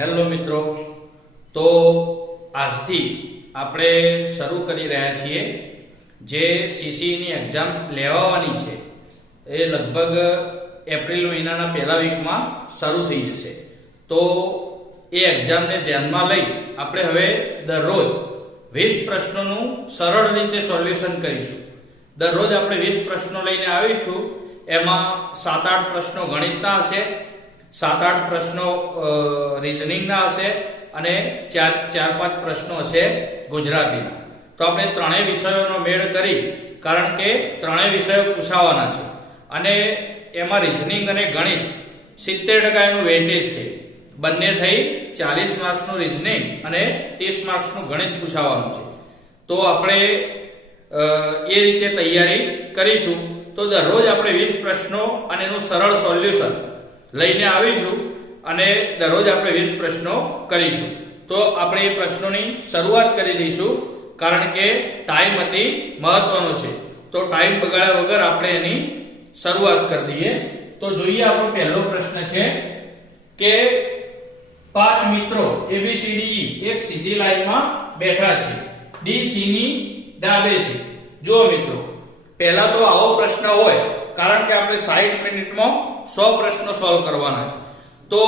Hello મિત્રો, તો આજથી આપણે શરૂ કરી રહ્યા છીએ જે સીસીની એક્ઝામ લેવાની છે એ લગભગ એપ્રિલ મહિનાના પહેલા વીકમાં શરૂ થઈ જશે. તો એ એક્ઝામને ધ્યાનમાં લઈ આપણે હવે દરરોજ 20 પ્રશ્નોનું સરળ રીતે સોલ્યુશન કરીશું. દરરોજ આપણે 20 પ્રશ્નો લઈને આવીશું. એમાં 7-8 પ્રશ્નો ગણિતના હશે, 7-8 પ્રશ્નો રીઝનિંગના હશે અને 4-5 પ્રશ્નો હશે ગુજરાતીના. તો આપણે ત્રણેય વિષયોનો મેળ કરી, કારણ કે ત્રણેય વિષયો પૂછાવાના છે અને એમાં રીઝનિંગ અને ગણિત 70% એનું વેઇટેજ છે. બંને થઈ 40 માર્ક્સનું રીઝનિંગ અને 30 માર્ક્સનું ગણિત પૂછાવાનું છે. તો આપણે એ રીતે તૈયારી કરીશું. તો દરરોજ આપણે 20 પ્રશ્નો અને એનું સરળ સોલ્યુશન લઈને આવીશું અને દરરોજ આપણે 20 પ્રશ્નો કરીશું. તો આપણે એ પ્રશ્નોની શરૂઆત કરી દઈશું, કારણ કે ટાઈમ અતિ મહત્વનો છે. તો ટાઈમ બગાડ્યા વગર આપણે એની શરૂઆત કરી દઈએ. તો જોઈએ, આપણો પહેલો પ્રશ્ન છે કે 5 મિત્રો ABCDE એક સીધી લાઈનમાં બેઠા છે. DC ની ડાબે છે. જો મિત્રો, પહેલા તો આવો પ્રશ્ન હોય, કારણ કે આપણે 60 મિનિટમાં 100 પ્રશ્નો સોલ્વ કરવાના છે, તો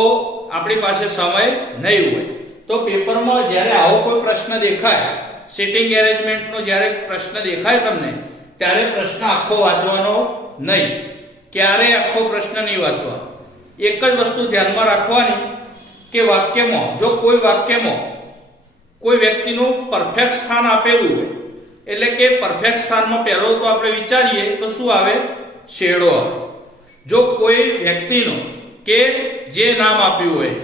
આપણી પાસે સમય નહીં હોય. તો પેપરમાં જ્યારે આવો કોઈ પ્રશ્ન દેખાય, સિટિંગ એરેન્જમેન્ટનો જ્યારે પ્રશ્ન દેખાય તમને, ત્યારે પ્રશ્ન આખો વાંચવાનો નહીં. ક્યારે આખો પ્રશ્ન નહીં વાંચવાનો. એક જ વસ્તુ ધ્યાનમાં રાખવાની કે વાક્યમાં, જો કોઈ વાક્યમાં કોઈ વ્યક્તિનું પરફેક્ટ સ્થાન આપેલું હોય, એટલે કે પરફેક્ટ સ્થાનમાં પહેલો તો આપણે વિચારીએ તો શું આવે? છેડો આવે. જો કોઈ વ્યક્તિનો કે જે નામ આપ્યું હોય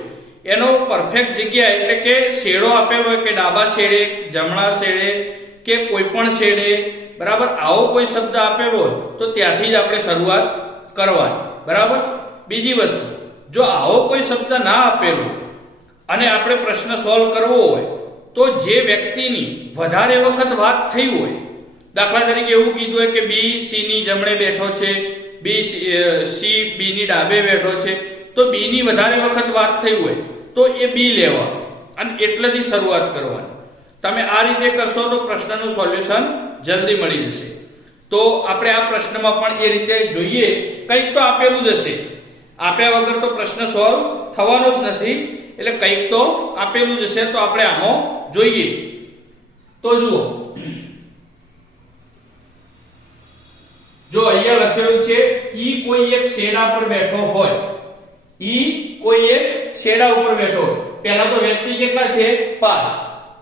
એનો પરફેક્ટ જગ્યા, એટલે કે છેડો આપેલો હોય કે ડાબા છેડે, જમણા છેડે કે કોઈ પણ છેડે, બરાબર, આવો કોઈ શબ્દ આપેલો હોય તો ત્યાંથી જ આપણે શરૂઆત કરવાની. બરાબર. બીજી વસ્તુ, જો આવો કોઈ શબ્દ ના આપેલો હોય અને આપણે પ્રશ્ન સોલ્વ કરવો હોય, તો જે વ્યક્તિની વધારે વખત વાત થઈ હોય, દાખલા તરીકે એવું કીધું હોય કે બી સી ની જમણે બેઠો છે, સી બી ની ડાબે બેઠો છે, તો બી ની વધારે વખત વાત થઈ હોય તો એ બી લેવા અને એટલેથી શરૂઆત કરવાની. તમે આ રીતે કરશો તો પ્રશ્નનું સોલ્યુશન જલ્દી મળી જશે. તો આપણે આ પ્રશ્નમાં પણ એ રીતે જોઈએ, કંઈક તો આપેલું જ હશે. આપ્યા વગર તો પ્રશ્ન સોલ્વ થવાનો જ નથી. એટલે કંઈક તો આપેલું જ હશે. તો આપણે આમાં જોઈએ. તો જુઓ, જો અહીંયા લખેલું છે ઈ કોઈ એક છેડા પર બેઠો હોય. ઈ કોઈ એક છેડા ઉપર બેઠો હોય. પહેલા તો વ્યક્તિ કેટલા છે? 5.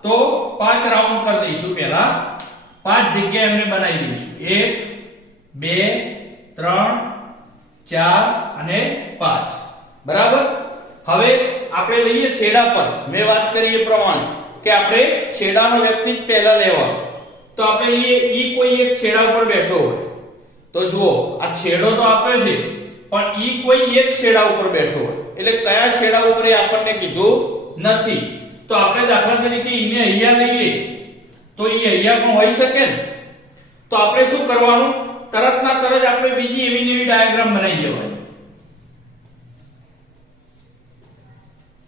તો 5 રાઉન્ડ કરી દઈશું. પહેલા 5 જગ્યા એમને બનાવી દઈશું. 1 2 3 4 અને 5. બરાબર. હવે આપણે લઈએ છેડા પર. મેં વાત કરી એ પ્રમાણે કે આપણે છેડાનો વ્યક્તિ જ પહેલા લેવાનો. તો આપણે લઈએ ઈ કોઈ એક છેડા પર બેઠો હોય. તો જુઓ, આ છેડો તો આપ્યો છે, પણ ઈ કોઈ એક છેડા ઉપર બેઠો હોય, એટલે કયા છેડા ઉપર એ આપણને કીધું નથી. તો આપણે દાખલા તરીકે ઈને અહીંયા લઈએ તો ઈ અહીંયા પણ હોઈ શકે ને. તો આપણે શું કરવાનું? તરતના તરત આપણે બીજી એવી નવી ડાયાગ્રામ બનાવી દેવાની.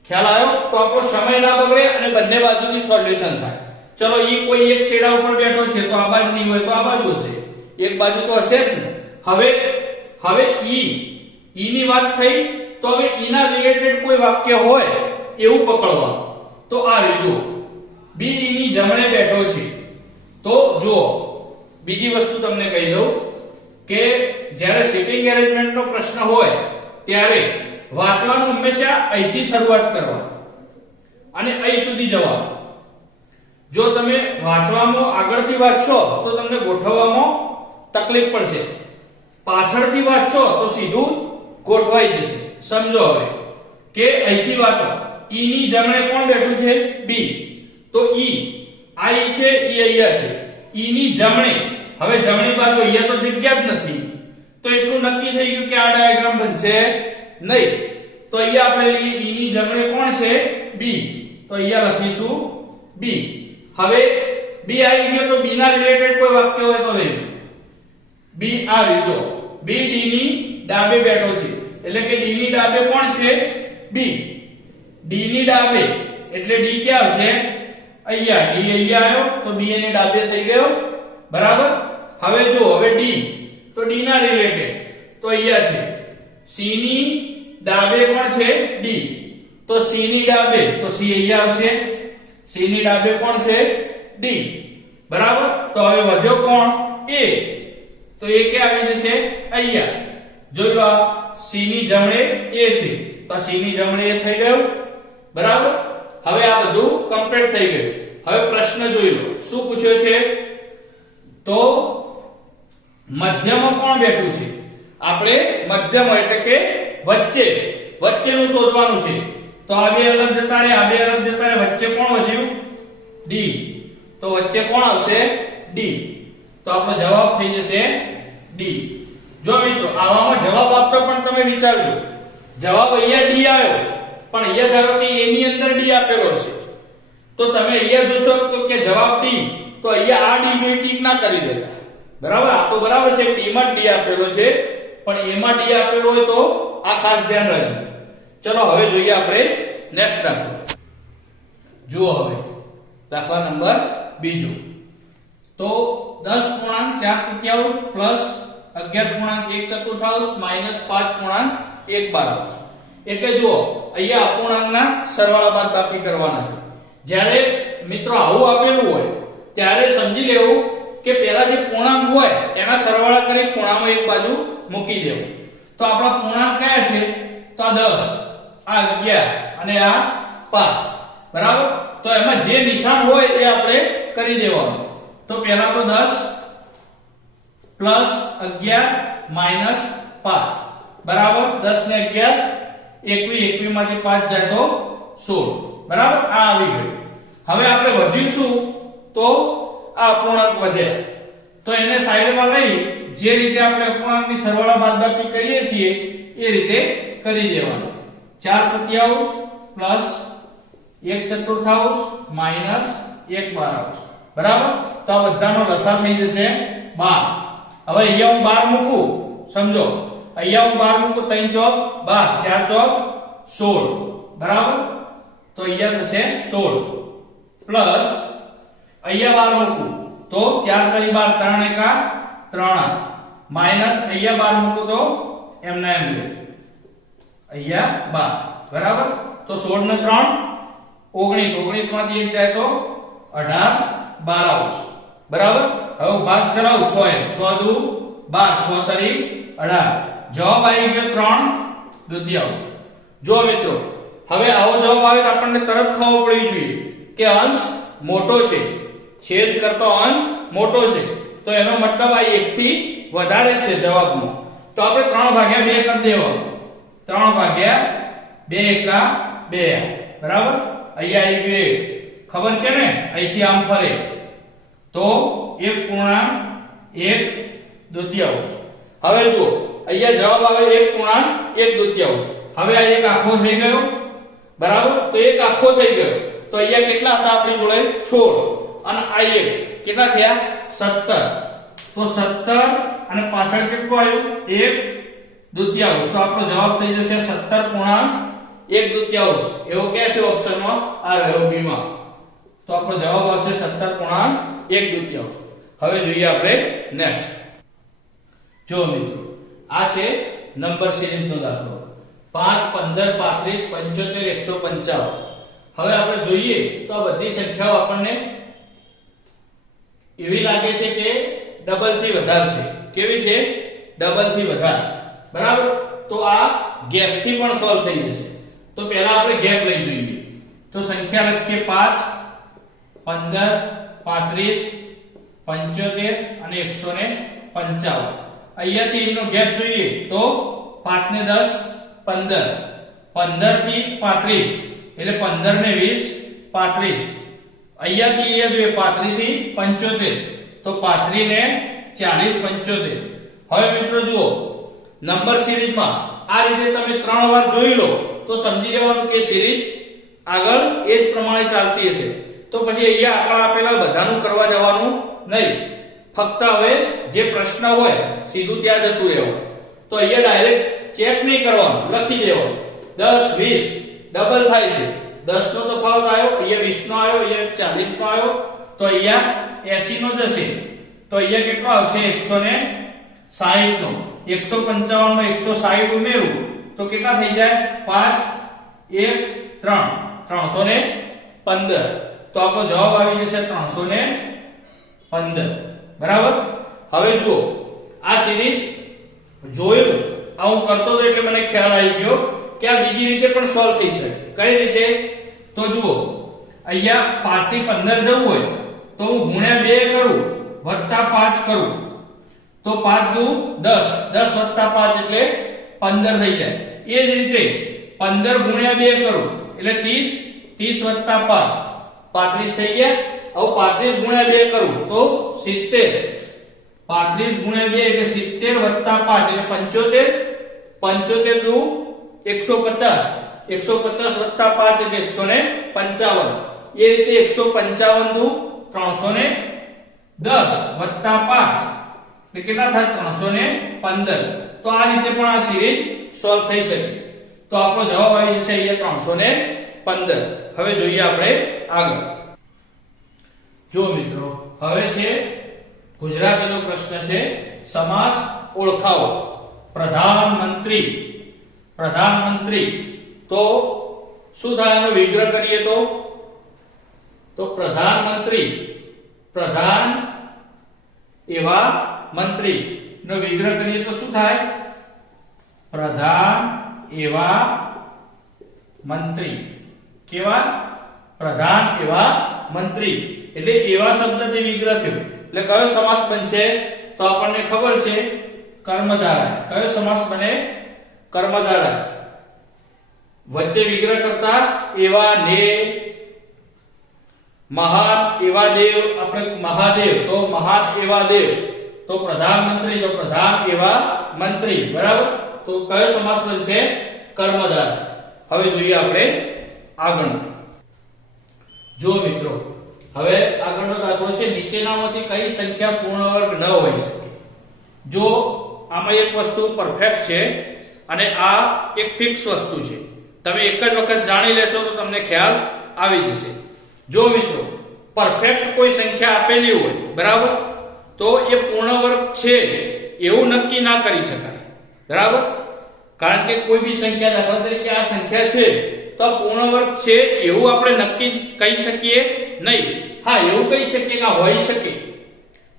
ખ્યાલ આવ્યો? તો આપણો સમય ના બગડે અને બંને બાજુથી સોલ્યુશન થાય. ચલો, ઈ કોઈ એક છેડા ઉપર બેઠો છે, તો આ બાજુ નહીં હોય તો આ બાજુ હશે. એક બાજુ તો હશે જ ને. હવે ઈ ની વાત થઈ, તો હવે ઈ ના રિલેટેડ કોઈ વાક્ય હોય એવું પકડવાનું. તો આ રીજો બી ઈ ની જમણે બેઠો છે. તો જુઓ, બીજી વસ્તુ તમને કહી દઉં કે જ્યારે સિટિંગ એરેન્જમેન્ટનો પ્રશ્ન હોય ત્યારે વાંચવાનું હંમેશા અહીંથી શરૂઆત કરવાની અને અહીં સુધી જવાનું. જો તમે વાંચવામાં આગળથી વાંચશો તો તમને ગોઠવવામાં તકલીફ પડશે. પાછળથી વાંચશો તો સીધું ગોઠવાઈ જશે. સમજો હવે કે અહીંથી વાંચો. ઈ ની જમણે કોણ બેઠું છે? બી. તો ઈ આ ઈ છે, ઈ અહીંયા છે. ઈ ની જમણે, હવે જમણી બાજુ અહીંયા તો જગ્યા જ નથી, તો એટલું નક્કી થઈ ગયું કે આ ડાયાગ્રામ બનશે નહીં. તો અહીંયા આપણે લઈએ ઈ ની જમણે કોણ છે? બી. તો અહીંયા લખીશું બી. હવે બી આવી ગયો, તો બી ના રિલેટેડ કોઈ વાક્ય હોય તો લઈ લો. બી આ રીતો, બી ડી ની ડાબે બેઠો છે, એટલે કે ડી ની ડાબે કોણ છે? બી. ડી ની ડાબે એટલે ડી ક્યાં આવશે અહીંયા, ડી અહીંયા આવ્યો તો બી એની ડાબે થઈ ગયો બરાબર. હવે જો હવે ડી તો ડી ના રિલેટેડ તો અહીંયા છે, સી ની ડાબે કોણ છે ડી, તો સી ની ડાબે તો સી અહીંયા આવશે, સી ની ડાબે કોણ છે ડી બરાબર. તો હવે વધ્યો કોણ એ, તો એ કે આવી જશે અહીંયા. જોઈ લો સી ની જમણે એ છે તો સી ની જમણે એ થઈ ગયું બરાબર. હવે આ બધું કમ્પ્લીટ થઈ ગયું. હવે પ્રશ્ન જોઈ લો શું પૂછ્યો છે, તો મધ્યમાં કોણ બેઠું છે, આપણે મધ્યમાં એટલે કે વચ્ચેનું શોધવાનું છે. તો આ બે અલગ જતા રહે, આ બે અલગ જતા રહે, વચ્ચે કોણ વધ્યું ડી, તો વચ્ચે કોણ આવશે ડી, તો આપણો જવાબ થઈ જશે ડી. જો મિત્રો આવામાં જવાબ આપતો પણ તમે વિચારજો, જવાબ અહીંયા ડી આવ્યો પણ અહીંયા ધારો કે એ ની અંદર ડી આપેલો છે, તો તમે અહીંયા જોશો તો કે જવાબ ડી, તો અહીંયા આ ડી જોઈ ટીક ના કરી દેતા બરાબર. આ તો બરાબર છે ડી માં ડી આપેલો છે પણ એમાં ડી આપેલો હોય તો આ ખાસ ધ્યાન રાખજો. ચલો હવે જોઈએ આપણે નેક્સ્ટ દાખલો. જુઓ હવે દાખલા નંબર બીજો, તો 10.4 પ્લસ 11.1 માઈનસ 5.1 એટલે જુઓ અહીંયા અપૂર્ણાંકના સરવાળા બાદબાકી કરવાના છે. જ્યારે મિત્રો આવું આપેલું હોય ત્યારે સમજી લેવું કે પહેલા જે પૂર્ણાંક હોય એના સરવાળા કરી ખૂણામાં એક બાજુ મૂકી દેવું. તો આપણા પૂર્ણાંક કયા છે, તો આ 10, આ 11 અને આ 5 બરાબર. તો એમાં જે નિશાન હોય એ આપણે કરી દેવાનું. તો પહેલા તો 10 પ્લસ 11 માઈનસ 5 બરાબર. 10 ને 11 21 માંથી 5 જાય તો 16 બરાબર. આ આવી ગયું. હવે આપણે વધ્યું શું, તો આ અપૂર્ણાંક વધ્યા, તો એને સાઈડમાં લઈ જે રીતે આપણે અપૂર્ણાંકની સરવાળા બાદબાકી કરીએ છીએ એ રીતે કરી દેવાનું. 4/4 પ્લસ 1/4 માઈનસ 1/12 બરાબર. તો આ બધાનો લસા થઈ જશે 12. હવે અહીંયા હું 12 મૂકું, સમજો અહીંયા હું 12 મૂકું, 3 ચોક 12, 4 ચોક 16 બરાબર. તો અહીંયા થશે 16 પ્લસ અહીંયા 12 મૂકું તો 4 3 12, 3 1 3 માઈનસ અહીંયા 12 મૂકું તો એમના એમ લે અહીંયા 12 બરાબર. તો 16 ને 3 19, 19 માંથી 1 જાય તો 18 12 બરાબર. હવે ભાગ ચલાવું 6 6 દુ 12, 6 તરી 18, જવાબ આવી ગયો 3/2. જો મિત્રો હવે આવો જવાબ આવે તો આપણને તરત ખબર પડી જોઈએ કે અંશ મોટો છે, છેદ કરતો અંશ મોટો છે, તો એનો મતલબ આ 1 થી વધારે છે જવાબમાં. તો આપણે 3/2 કરી દેવાનું. 3/2 2 બરાબર. અહીંયા આવી ગયું, ખબર છે ને, અહીંથી આમ ફરે તો 1.1/2. હવે જુઓ અહીંયા જવાબ આવે 1.1/2. હવે આ એક આખો થઈ ગયો બરાબર. તો એક આખો થઈ ગયો તો અહીંયા કેટલા હતા આપણી જોડે 16 અને આ એક કેટલા થયા 17. તો 17 અને પાછળ કેટલું આવ્યું 1/2. તો આપણો જવાબ થઈ જશે 17.1/2. એવો ક્યાં છે ઓપ્શનમાં, આ રહ્યો બી માં. તો આપણો જવાબ આવશે 17.1/2. હવે જોઈએ આપણે નેક્સ્ટ. જો મિત્રો આ છે નંબર સિરીઝનો દાખલો 5 15 35 75 155. હવે આપણે જોઈએ તો આ બધી સંખ્યાઓ આપણને એવી લાગે છે કે ડબલ થી વધારે છે. કેવી છે, ડબલ થી વધારે બરાબર. તો આ ગેપ થી પણ સોલ્વ થઈ જશે. તો પહેલા આપણે ગેપ લઈ જોઈએ. તો સંખ્યા લખીએ 5 15 35 75 અને 155. અહીંયાથી એનો ગેપ જોઈએ તો 5 ને 10 15, 15 થી 35 એટલે 15 ને 20 35. અહીંયાથી અહીંયા જોઈએ 35 થી 75 તો 35 ને 40 75. હવે મિત્રો જુઓ નંબર સિરીઝમાં આ રીતે તમે 3 વાર જોઈ લો તો સમજી લેવાનું કે સિરીઝ આગળ એ જ પ્રમાણે ચાલતી હશે. તો પછી અહીંયા આંકડા આપેલા બધાનું કરવા જવાનું નહીં, ફક્ત હવે જે પ્રશ્ન હોય સીધું ત્યાં જતું રહેવાનું. તો અહીંયા ડાયરેક્ટ ચેક નહીં કરવાનું, લખી દેવાનું 10 20 ડબલ થાય છે. 10 નો તફાવત આવ્યો, અહીંયા 20 નો આવ્યો, અહીંયા 40 નો આવ્યો, તો અહીંયા 80 નો જશે. તો અહીંયા કેટલો આવશે? 160 નો. 155 માં 160 ઉમેરું તો કેટલા થઈ જાય? 5 1 3 315. તો આપણો જવાબ આવી જશે 315. બરાબર. હવે જુઓ આ સિરીઝ જોયું, આ હું કરતો હતો એટલે મને ખ્યાલ આવી ગયો કે આ બીજી રીતે પણ સોલ્વ થઈ શકે. કઈ રીતે? તો જુઓ અહીંયા 5 થી 15 જવું હોય તો હું ગુણ્યા 2 કરું વત્તા 5 કરું તો 5 દુ 10, 10 વત્તા 5 એટલે 15 થઈ જાય. એ જ રીતે 15 ગુણ્યા 2 કરું એટલે 30, 30 વત્તા 5 35 થઈ ગયા. હવે 35 ગુણ્યા 2 કરું તો 70, 35 ગુણ્યા 2 એટલે 70 વત્તા 5 એટલે 75, 75 દુ 150, 150 વત્તા 5 એટલે 155. એ રીતે 155 દુ 310 વત્તા 5 એટલે કેટલા થાય? 315. તો આ રીતે પણ આ સિરીઝ સોલ્વ થઈ શકે. તો આપણો જવાબ આવી જશે અહીંયા 315. હવે જોઈએ આપણે આગળ. જો મિત્રો હવે છે ગુજરાતીનો પ્રશ્ન છે સમાસ ઓળખાવો. પ્રધાનમંત્રી, પ્રધાનમંત્રી તો શું થાય? એનો વિગ્રહ કરીએ તો પ્રધાનમંત્રી, પ્રધાન એવા મંત્રી નો વિગ્રહ કરીએ તો શું થાય? પ્રધાન એવા મંત્રી. કેવા? પ્રધાન એવા મંત્રી. એટલે એવા શબ્દથી વિગ્રહ થયો એટલે કયો સમાસ બનશે? તો આપણને ખબર છે કર્મધારય. કયો સમાસ બને? કર્મધારય. વચ્ચે વિગ્રહ કરતા એવા ને, મહાન એવા દેવ, આપણે મહાદેવ તો મહાન એવા દેવ, તો પ્રધાનમંત્રી તો પ્રધાન એવા મંત્રી. બરાબર. તો કયો સમાસ બનશે? કર્મધારય. હવે જોઈએ આપણે આગળ. જો મિત્રો હવે આગળનો દાખલો છે નીચેનામાંથી કઈ સંખ્યા પૂર્ણ વર્ગ ન હોઈ શકે. જો આમાં એક વસ્તુ પરફેક્ટ છે અને આ એક ફિક્સ વસ્તુ છે. તમે એક જ વખત જાણી લેશો તો તમને ખ્યાલ આવી જશે. જો મિત્રો પરફેક્ટ કોઈ સંખ્યા આપેલી હોય, બરાબર, તો એ પૂર્ણ વર્ગ છે એવું નક્કી ના કરી શકાય. બરાબર. કારણ કે કોઈ બી સંખ્યા, દાખલા તરીકે આ સંખ્યા છે તો પૂર્ણ વર્ગ છે એવું આપણે નક્કી કહી શકીએ નહીં. હા, એવું કહી શકીએ કે હોઈ શકે,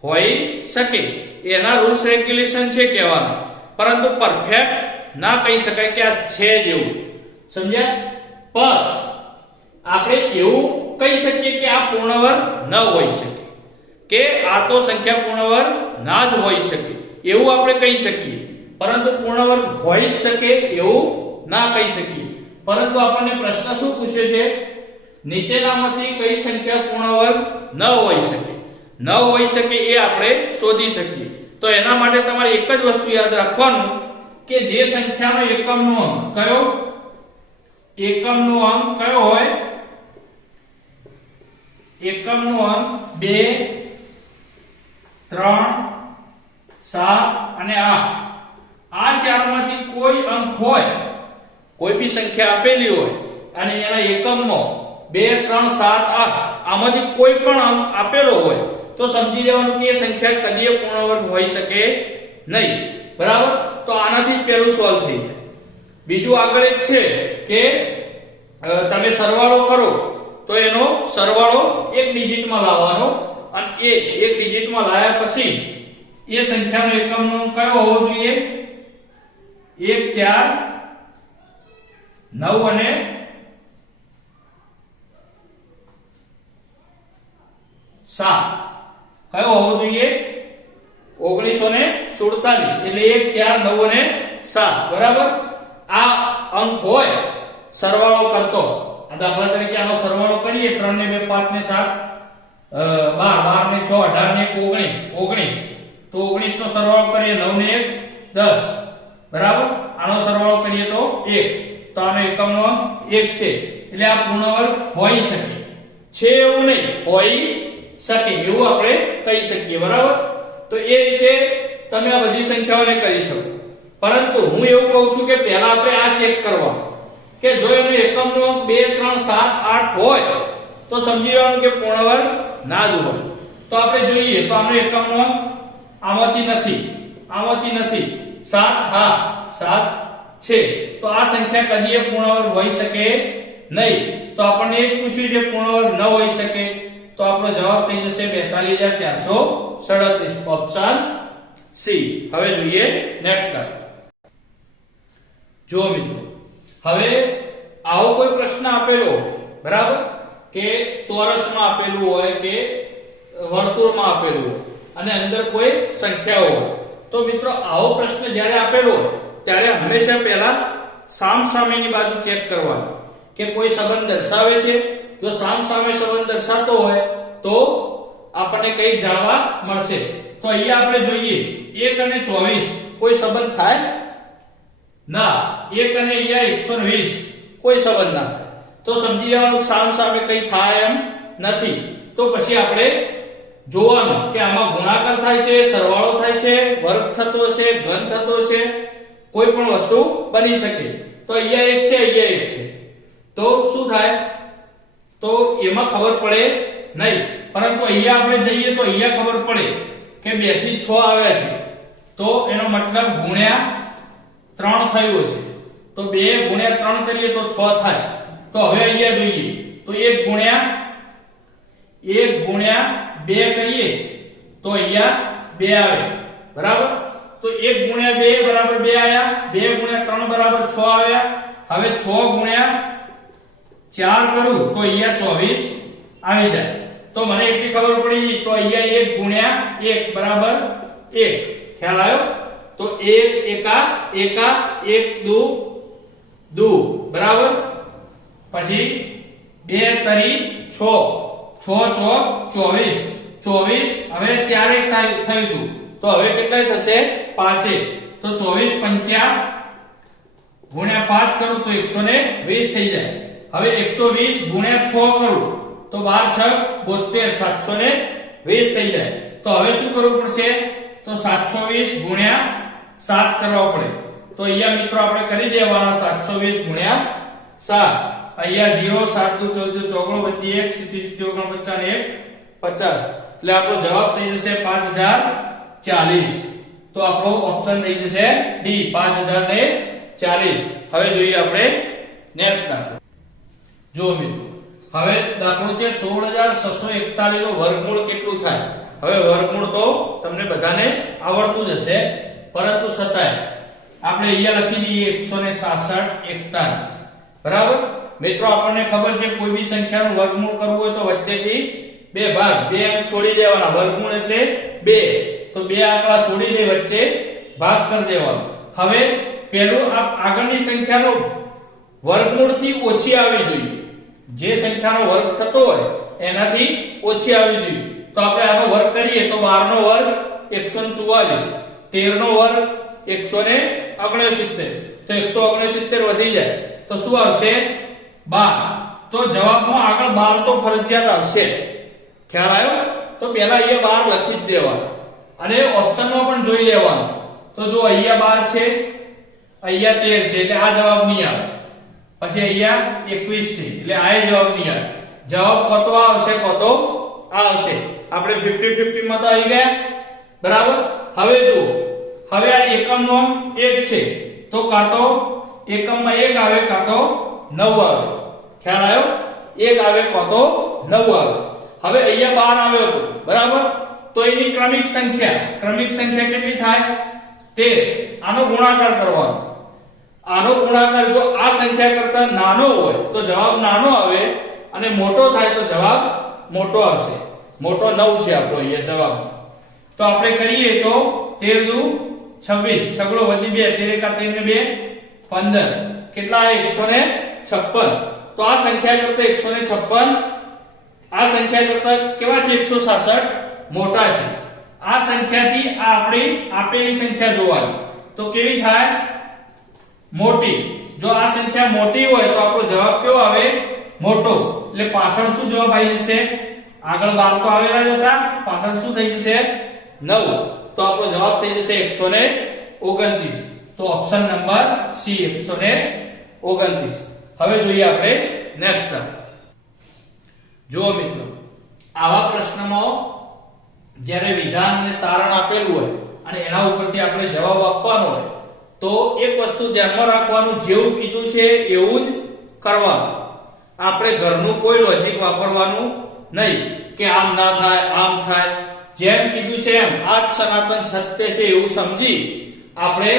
હોઈ શકે, એના રૂલ્સ રેગ્યુલેશન છે કહેવાના, પરંતુ પરફેક્ટ ના કહી શકાય કે આ છે જ એવું. સમજ્યા? પણ આપણે એવું કહી શકીએ કે આ પૂર્ણ વર્ગ ન હોઈ શકે, કે આ તો સંખ્યા પૂર્ણ વર્ગ ના જ હોઈ શકે એવું આપણે કહી શકીએ, પરંતુ પૂર્ણ વર્ગ હોઈ જ શકે એવું ના કહી શકીએ. પરંતુ આપણને પ્રશ્ન શું પૂછ્યો છે? નીચેનામાંથી કઈ સંખ્યા પૂર્ણ વર્ગ ન હોઈ શકે? ન હોઈ શકે એ આપણે શોધી શકીએ. તો એના માટે તમારે એક જ વસ્તુ યાદ રાખવાનું કે જે સંખ્યાનો એકમનો અંક કયો? એકમનો અંક કયો હોય? એકમનો અંક 2, 3, 7 અને 8. આ ચારમાંથી કોઈ અંક હોય, કોઈ બી સંખ્યા આપેલી હોય અને એના એકમમાં 2, 3, 7, 8 આમાંથી કોઈ પણ અંક આપેલો હોય તો સમજી લેવાનું કે એ સંખ્યા કદીય પૂર્ણ વર્ગ હોઈ શકે નહીં. બરાબર. તો આનાથી પહેલું સોલ્વ થઈ જાય. બીજું આગળ એક છે કે તમે સરવાળો કરો તો એનો સરવાળો એક ડિજિટમાં લાવવાનો અને એક ડિજિટમાં લાવ્યા પછી એ સંખ્યાનો એકમનો અંક કયો હોવો જોઈએ? 1, 4, 9 અને 7 કયો હોવો જોઈએ? 1947. એટલે 1, 4, 9 અને 7. બરાબર. આ અંક હોય સરવાળો કરતો. દાખલા તરીકે આનો સરવાળો કરીએ 3 ને 2 5 ને 7 12 ને 6 18 ને 19 તો 19 નો સરવાળો કરીએ 9 ને 1 10. બરાબર. આનો સરવાળો કરીએ તો 1. તો આનો એકમનો અંક 1 છે. એટલે આ પૂર્ણ વર્ગ હોઈ શકે છે એવું નહીં, હોઈ શકે એવું આપણે કહી શકીએ. બરાબર. તો એ રીતે તમે આ બધી સંખ્યાઓને કરી શકો. પરંતુ હું એવું કહું છું કે પહેલા આપણે આ ચેક કરવા કે જો એનો એકમનો અંક 2 3 7 8 હોય તો સમજી લેવાનું કે પૂર્ણ વર્ગ ના જ હોય. તો આપણે જોઈએ તો આનો એકમનો અંક આમાંથી નથી 7 હા 7 છે. તો આ સંખ્યા કદી પૂર્ણ વર્ગ હોઈ શકે નહીં. તો આપણને એક પૂછ્યું છે પૂર્ણ વર્ગ ન હોઈ શકે, તો આપણો જવાબ થઈ જશે 42437 ઓપ્શન સી. હવે જોઈએ નેક્સ્ટ દાખલો. જો મિત્રો હવે આવો કોઈ પ્રશ્ન આપેલો બરાબર કે ચોરસમાં આપેલું હોય કે વર્તુળમાં આપેલું હોય અને અંદર કોઈ સંખ્યાઓ હોય, તો મિત્રો આવો પ્રશ્ન જ્યારે આપેલો હોય ત્યારે હંમેશા પહેલા સામસામેની બાજુ ચેક કરવાની કે કોઈ સંબંધ દર્શાવે છે. જો સામસામે સંબંધ દર્શાવતો હોય તો આપણને કંઈક જાણવા મળશે. તો અહીંયા આપણે જોઈએ 1 અને 24 કોઈ સંબંધ થાય ના, 1 અને અહીંયા 120 કોઈ સંબંધ ના થાય. તો સમજી લેવાનું સામસામે કંઈ થાય એમ નથી. તો પછી આપણે જોવાનું કે આમાં ગુણાકાર થાય છે, સરવાળો થાય છે, વર્ગ થતો હશે, ઘન થતો હશે, કોઈ પણ વસ્તુ બની શકે. તો અહીંયા 1 છે, અહીંયા 1 છે, તો શું થાય? તો એમાં ખબર પડે નહીં. પરંતુ અહીંયા આપણે જઈએ તો અહીંયા ખબર પડે કે 2 થી 6 આવ્યા છે, તો એનો મતલબ ગુણ્યા 3 થયું હશે. તો 2 ગુણ્યા 3 કરીએ તો 6 થાય. તો હવે અહીંયા જોઈએ તો 1 ગુણ્યા 2 કરીએ તો અહીંયા 2 આવે બરાબર. તો 1 ગુણ્યા 2 બરાબર 2 આયા, 2 ગુણ્યા 3 બરાબર 6 આવ્યા. હવે 6 ગુણ્યા 4 કરું તો અહીંયા 24 આવી જાય. તો મને એટલી ખબર પડી તો અહીંયા 1 ગુણ્યા 1 બરાબર 1. ખ્યાલ આવ્યો? તો 1 એકા 1 દુ બરાબર. પછી 2 તરી 6 6 ચોક 24. હવે 4 એક થયું હતું તો હવે કેટલા થશે? 5. તો 24 પંચ્યા ગુણ્યા 5 કરું તો 120 થઈ જાય. હવે 120 ગુણ્યા 6 કરું તો 12 6 72 720 થઈ જાય. તો હવે શું કરવું પડશે? તો 720 ગુણ્યા 7 કરવા પડે. તો અહીંયા મિત્રો આપણે કરી દેવાના 720 ગુણ્યા 7. અહીંયા 0 7 દુ 14 ચોગડો વધી 1 સીધી 50 એટલે આપણો જવાબ થઈ જશે 5040. તો આપણો ઓપ્શન થઈ જશે ડી 5040. હવે જોઈએ આપણે નેક્સ્ટ દાખલો. જો મિત્રો હવે દાખલો છે 16641 નો વર્ગમૂળ કેટલું થાય? હવે વર્ગમૂળ તો તમને બધાને આવડતું જ હશે, પરંતુ છતાંય આપણે અહીંયા લખી દઈએ 166 બરાબર. મિત્રો આપણને ખબર છે કોઈ બી સંખ્યાનું વર્ગમૂળ કરવું હોય તો વચ્ચેથી બે ભાગ, બે અંક છોડી દેવાના. વર્ગમૂળ એટલે 2, તો બે આંકડા છોડીને વચ્ચે ભાગ કરી દેવાનો. હવે પહેલું આગળની સંખ્યાનો વર્ગમૂળથી ઓછી આવવી જોઈએ. જે સંખ્યાનો વર્ગ થતો હોય એનાથી ઓછી આવવી જોઈએ. તો આપણે આનો વર્ગ કરીએ તો 12 નો વર્ગ 144, 13 નો વર્ગ 169, તો 169 વધી જાય તો શું આવશે? 12. તો જવાબમાં આગળ 12 તો ફરજિયાત આવશે. ખ્યાલ આવ્યો? તો પહેલા અહીંયા 12 લખી જ દેવાના અને ઓપ્શનમાં પણ જોઈ લેવાનું. તો જો અહીંયા 12 છે, અહીંયા 13 છે એટલે આ જવાબ નહીં આવે. પછી અહીંયા 21 છે એટલે આ જવાબ નહીં આવે. જવાબ કતો આવશે? કતો આવશે. આપણે 50-50 માં તો આવી ગયા બરાબર. હવે જુઓ, હવે આ એકમનો અંક 1 છે તો કાં તો એકમમાં 1 આવે કાં તો 9 આવે. ખ્યાલ આવ્યો? 1 આવે કાં તો 9 આવે. હવે અહીંયા 12 આવ્યો હતો બરાબર. તો એની ક્રમિક સંખ્યા કેટલી થાય? 13. આનો ગુણાકાર કરવાનો. આનો ગુણાકાર જો આ સંખ્યા કરતા નાનો હોય તો જવાબ નાનો આવે અને મોટો થાય તો જવાબ મોટો આવશે. મોટો 9 છે આપણો અહીંયા જવાબ. તો આપણે કરીએ તો 13 દુ 26, છગડો વધી 2, 13 ને 2 15. કેટલા આવે? 156. તો આ સંખ્યા કરતા 156, આ સંખ્યા કરતા કેવા છે? 166 મોટા છે. આ સંખ્યાથી આ આપણી આપેલી સંખ્યા જોવાની તો કેવી થાય? મોટી. જો આ સંખ્યા મોટી હોય તો આપણો જવાબ કેવો આવે? મોટો. એટલે પાછળ શું જવાબ આવી જશે? આગળ 12 તો આવેલા જ હતા, પાછળ શું થઈ જશે? 9. તો આપણો જવાબ થઈ જશે 129. તો ઓપ્શન નંબર સી 129. હવે જોઈએ આપણે નેક્સ્ટ જુઓ મિત્રો, આવા પ્રશ્નમાં જ્યારે વિધાન અને તારણ આપેલું હોય અને એના ઉપરથી આપણે જવાબ આપવાનો હોય તો એક વસ્તુ ધ્યાનમાં રાખવાનું, જેવું કીધું છે એવું જ કરવાનું. આપણે ઘરનું કોઈ લોજિક વાપરવાનું નહીં કે આમ ના થાય આમ થાય. જેમ કીધું છે એમ આ જ સનાતન સત્ય છે એવું સમજી આપણે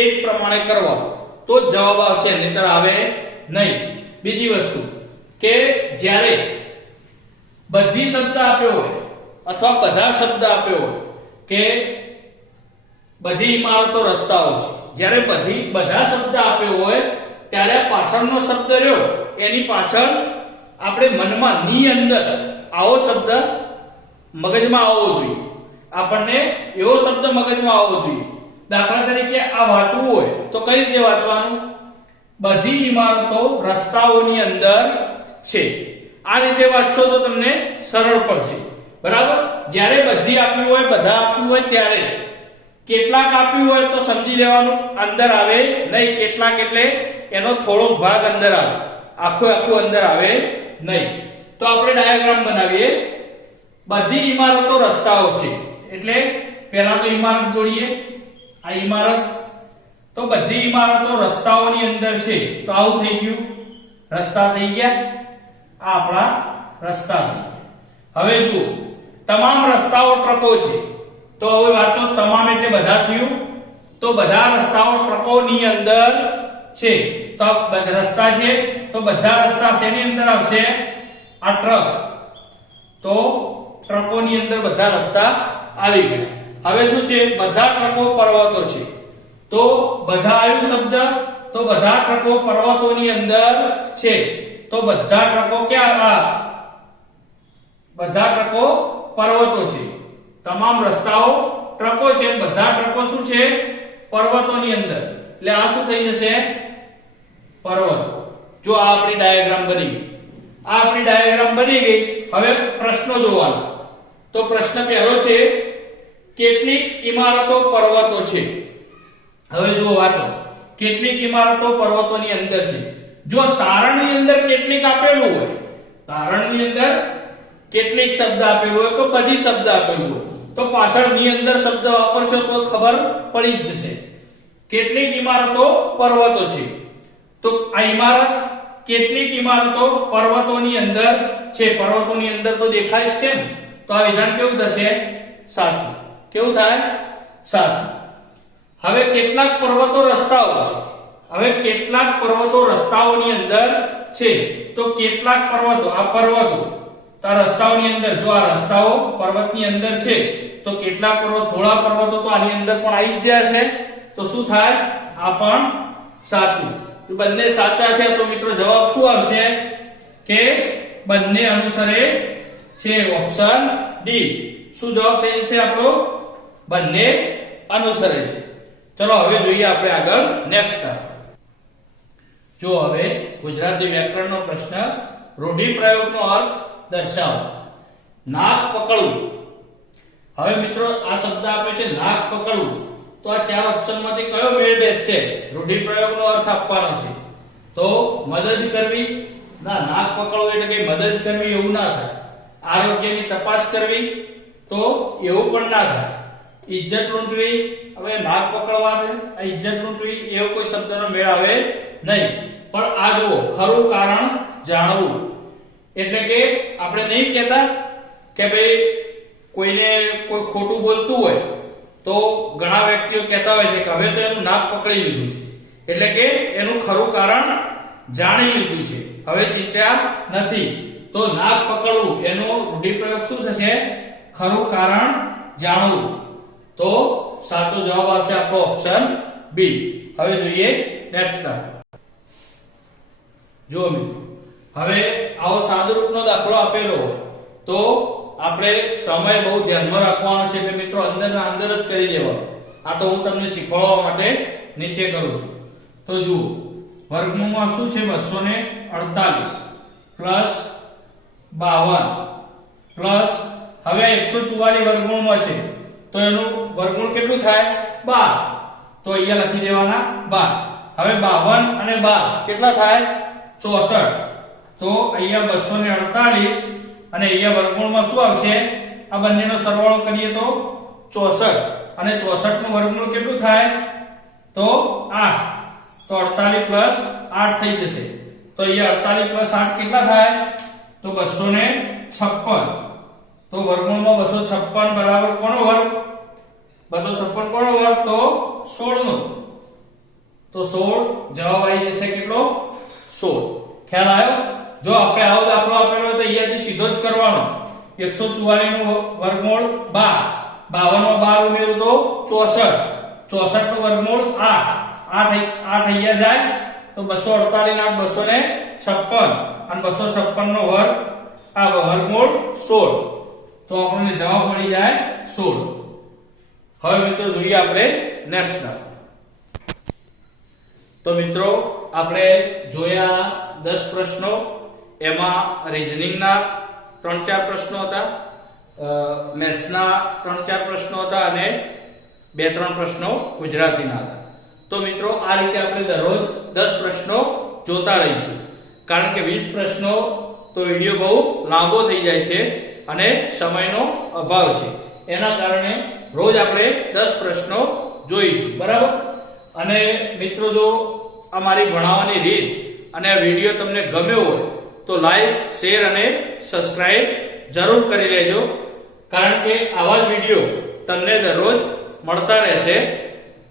એ જ પ્રમાણે કરવા તો જ જવાબ આવશે, નહીતર આવે નહીં. બીજી વસ્તુ કે જ્યારે બધી શબ્દ આપ્યો હોય અથવા બધા શબ્દ આપ્યો હોય કે બધી ઇમારતો રસ્તાઓ છે, જ્યારે બધા શબ્દ આપ્યો હોય ત્યારે પાછળનો શબ્દ રહ્યો એની પાછળ આપણે મનમાં ની અંદર આવો શબ્દ મગજમાં આવવો જોઈએ. આપણને એવો શબ્દ મગજમાં આવવો જોઈએ. દાખલા તરીકે આ વાંચવું હોય તો કઈ રીતે વાંચવાનું? બધી ઇમારતો રસ્તાઓની અંદર છે. આ રીતે વાંચશો તો તમને સરળ પડશે. બરાબર? જ્યારે બધી આપ્યું હોય બધા આપ્યું હોય ત્યારે કેટલાક આપ્યું હોય તો સમજી લેવાનું અંદર આવે નહીં. કેટલાક એટલે એનો થોડો ભાગ અંદર આવે, આખું અંદર આવે નહીં. તો આપણે ડાયાગ્રામ બનાવીએ. બધી ઇમારતો રસ્તાઓ છે એટલે પહેલા તો ઇમારત દોરીએ. આ ઇમારત તો બધી ઇમારતો રસ્તાઓની અંદર છે તો આવું થઈ ગયું, રસ્તા થઈ ગયા. આ આપણા રસ્તા થઈ ગયા. હવે જુઓ, તમામ રસ્તાઓ ટ્રકો છે તો હવે વાંચો, તમામ એટલે બધા થયું. તો બધા રસ્તાઓ ટ્રકોની અંદર છે તો રસ્તા છે તો બધા રસ્તા શેની અંદર આવશે? આ ટ્રક. તો ટ્રકોની અંદર બધા રસ્તા આવી ગયા. હવે શું છે? બધા ટ્રકો પર્વતો છે તો બધા આવ્યું શબ્દ, તો બધા ટ્રકો પર્વતોની અંદર છે તો બધા ટ્રકો ક્યાં? બધા ટ્રકો પર્વતો છે. તમામ રસ્તાઓ ટ્રકો છે, બધા ટ્રકો શું છે? પર્વતોની અંદર. એટલે આ શું થઈ જશે? પર્વત. જો આ આપણી ડાયાગ્રામ બની ગઈ. આ આપણી ડાયાગ્રામ બની ગઈ. હવે પ્રશ્નો જોવાના. તો પ્રશ્ન પહેલો છે કેટલીક ઇમારતો પર્વતો છે. હવે જુઓ વાંચો, કેટલીક ઇમારતો પર્વતોની અંદર છે. જો તારણની અંદર કેટલીક આપેલું હોય, તારણની અંદર કેટલીક શબ્દ આપેલું હોય તો બધી શબ્દ આપેલું હોય તો પાછળની અંદર શબ્દ વાપરશો તો ખબર પડી જ જશે. કેટલીક ઇમારતો પર્વતો છે તો આ ઇમારત, કેટલીક ઇમારતો પર્વતોની અંદર છે. પર્વતોની અંદર તો દેખાય જ છે ને, તો આ વિધાન કેવું થશે? સાચું. કેવું થાય? સાચું. હવે કેટલાક પર્વતો રસ્તાઓ છે. હવે કેટલાક પર્વતો રસ્તાઓની અંદર છે તો કેટલાક પર્વતો, આ પર્વતો તો આ રસ્તાઓની અંદર, જો આ રસ્તાઓ પર્વતની અંદર છે તો કેટલાક પર્વત, થોડા પર્વતો તો આની અંદર પણ આવી જ ગયા છે તો શું થાય? આ પણ સાચું. બંને સાચા છે તો મિત્રો જવાબ શું આવશે? કે બંને અનુસરે છે. Option D. શું જવાબ થઈ જશે આપણો? બંને અનુસરે છે. ચલો હવે જોઈએ આપણે આગળ નેક્સ્ટ. જો હવે ગુજરાતી વ્યાકરણનો પ્રશ્ન, રૂઢિપ્રયોગનો અર્થ દર્શાવો. નાક પકડવું. હવે મિત્રો આ શબ્દ આપે છે નાક પકડવું, તો આ ચાર ઓપ્શનમાંથી કયો મેળ બેસશે? રૂઢિપ્રયોગનો અર્થ આપવાનો છે તો મદદ કરવી. ના, નાક પકડવું એટલે કે મદદ કરવી એવું ના થાય. આરોગ્યની તપાસ કરવી તો એવું પણ ના થાય. ઇજ્જત લૂંટવી, હવે નાક પકડવાનું, આ ઇજ્જત લૂંટવી એવો કોઈ શબ્દનો મેળ આવે નહીં. પણ આ જુઓ, ખરું કારણ જાણવું એટલે કે આપણે નહીં કહેતા કે ભાઈ કોઈને કોઈ ખોટું બોલતું હોય તો ઘણા વ્યક્તિઓ કહેતા હોય છે કે હવે તો એનું નાક પકડી લીધું છે, એટલે કે એનું ખરું કારણ જાણી લીધું છે, હવે ચિંતા નથી. તો નાક પકડવું એનો રૂઢિપ્રયોગ શું થશે? ખરું કારણ જાણવું. તો સાચો જવાબ આવશે આપણો ઓપ્શન બી. હવે જોઈએ નેક્સ્ટ. જુઓ મિત્રો, હવે આવો સાદુરૂપનો દાખલો આપેલો હોય તો આપણે સમય બહુ ધ્યાનમાં રાખવાનો છે એટલે મિત્રો અંદરના અંદર જ કરી દેવાનો. આ તો હું તમને શીખવાડવા માટે નીચે કરું છું. તો જુઓ, વર્ગમૂળમાં શું છે? 248 પ્લસ 52 પ્લસ, હવે 144 વર્ગમૂળમાં છે તો એનું વર્ગમૂળ કેટલું થાય? 12. તો અહીંયા લખી દેવાના 12. હવે 52 અને 12 કેટલા થાય? 64 તો અહીંયા 248 અને અહીંયા વર્ગમૂળમાં શું આવશે આ બંનેનો સરવાળો કરીએ તો 64 અને 64 નું વર્ગમૂળ કેટલું થાય તો 8 તો 48 પ્લસ 8 થઈ જશે તો અહીંયા 48 પ્લસ 8 કેટલા થાય તો 256 તો વર્ગમૂળમાં 256 બરાબર કોનો વર્ગ 256 કોનો વર્ગ તો 16 નો તો 16 જવાબ આવી જશે કેટલો 16 ખ્યાલ આવ્યો જો આપણે આવો દાખલો આપેલો હોય તો અહીંયાથી સીધો જ કરવાનો 144 નું વર્ગમૂળ 12 52 માં 12 ઉમેરું તો 64 64 નું વર્ગમૂળ 8 અહીંયા જાય તો 248 8 256 અને 256 નો વર્ગ આ વર્ગમૂળ 16 તો આપણને જવાબ મળી જાય 16 હવે મિત્રો જોઈએ આપણે નેક્સ્ટ દાખલો તો મિત્રો આપણે જોયા 10 પ્રશ્નો એમાં રીઝનિંગ ના 3-4 પ્રશ્નો હતા મેથ્સ ના 3-4 પ્રશ્નો હતા અને 2-3 પ્રશ્નો ગુજરાતીના હતા તો મિત્રો આ રીતે આપણે દરરોજ 10 પ્રશ્નો જોતા રહીશું કારણ કે 20 પ્રશ્નો તો વિડિયો બહુ લાંબો થઈ જાય છે અને સમયનો અભાવ છે એના કારણે રોજ આપણે 10 પ્રશ્નો જોઈશું બરાબર અને મિત્રો જો અમારી ભણાવવાની રીત અને આ વિડિયો તમને ગમ્યો હોય તો લાઈક શેર અને સબસ્ક્રાઇબ જરૂર કરી લેજો કારણ કે આવા જ વિડિયો તમને દરરોજ મળતા રહેશે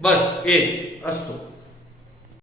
બસ એ અસ્તુ